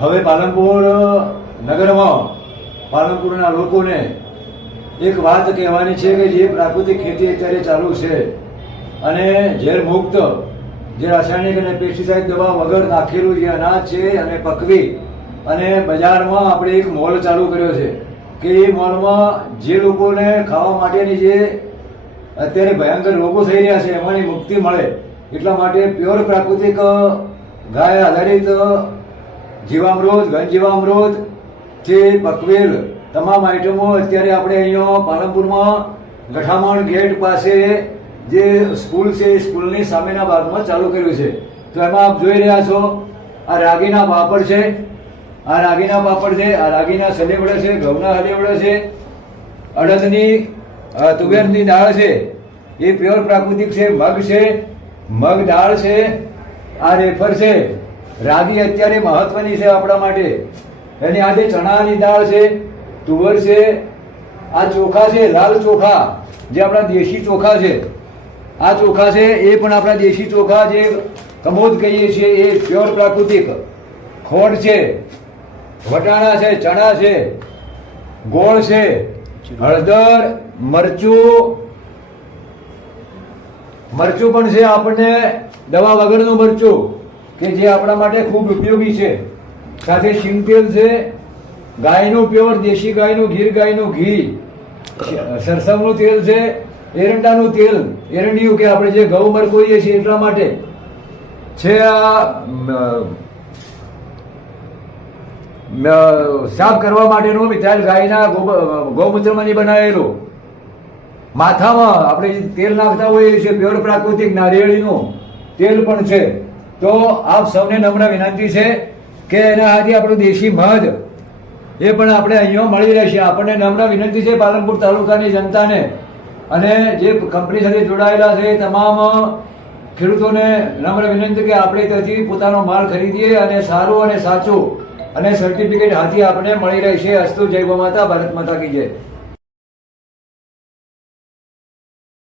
હવે પાલનપુર નગરમાં પાલનપુરના લોકોને એક વાત કહેવાની છે કે જે પ્રાકૃતિક ખેતી અત્યારે ચાલુ છે અને ઝેર મુક્ત, જે રાસાયણિક અને પેસ્ટિસાઇડ દવા વગર નાખેલું જે અનાજ છે અને પકવી અને બજારમાં આપણે એક મોલ ચાલુ કર્યો છે કે એ મોલમાં જે લોકોને ખાવા માટેની જે અત્યારે ભયંકર રોગો થઈ રહ્યા છે, એમાંની મુક્તિ મળે એટલા માટે પ્યોર પ્રાકૃતિક ગાય આધારિત જીવામૃત ઘન જીવામૃત જે પકવેલ તમામ આઈટમો અત્યારે આપણે અહીંયા પાલનપુરમાં ગઠામણ ગેટ પાસે જે સ્કૂલ છે, એ સ્કૂલની સામેના ભાગમાં ચાલુ કર્યું છે. તો એમાં આપ જોઈ રહ્યા છો, આ રાગીના પાપડ છે, આ રાગીના પાપડ છે, આ રાગીના સલેવડા છે, ઘઉંના હલેવડા છે, અડદની તુવેરની દાળ છે, એ પ્યોર પ્રાકૃતિક છે, મગ છે, મગ દાળ છે, આ રેફર છે. રાગી અત્યારે મહત્વની છે આપણા માટે. એની આજે ચણાની દાળ છે, તુવર છે, આ ચોખા છે, લાલ ચોખા, જે આપણા દેશી ચોખા છે. આ ચોખા છે, એ પણ આપણા દેશી ચોખા જે કમોદ કહીએ છીએ, એ પ્યોર પ્રાકૃતિક ખોડ છે. વટાણા છે, ચણા છે, ગોળ છે, હળદર, મરચું. મરચું પણ છે આપણને દવા વગરનું મરચું. કે જે આપણા માટે ખૂબ ઉપયોગી છે. સાથે શીંગ તેલ છે, ગાયનું પ્યોર, દેશી ગાયનું ગીર ગાયનું ઘી. સરસવનું તેલ છે, એરંડાનું તેલ. એરંડિયું કે આપણે જે ઘઉં મરકોઈએ છીએ એટલા માટે. છે આ સાફ કરવા માટેનું મિથાઇલ ગાયના ગૌમૂત્રમાંથી બનાવેલું. માથામાં આપણે જે તેલ નાખતા હોઈએ છીએ, પ્યોર પ્રાકૃતિક નારિયેળીનું તેલ પણ છે. તો આપ સૌને નમ્ર વિનંતી છે કે એના હાથી આપણું દેશી મધ એ પણ આપણે અહીંયા મળી રહેશે. આપણને નમ્ર વિનંતી છે પાલનપુર તાલુકાની જનતાને. અને જે કંપની સાથે જોડાયેલા છે તમામ ખેડૂતોને નમ્ર વિનંતી કે આપણે ત્યાંથી પોતાનો માલ ખરીદીએ અને સારું અને સાચું અને સર્ટિફિકેટ હાથી આપણે મળી રહેશે. અસ્તુ જય માતા ભારત માતા કી જય.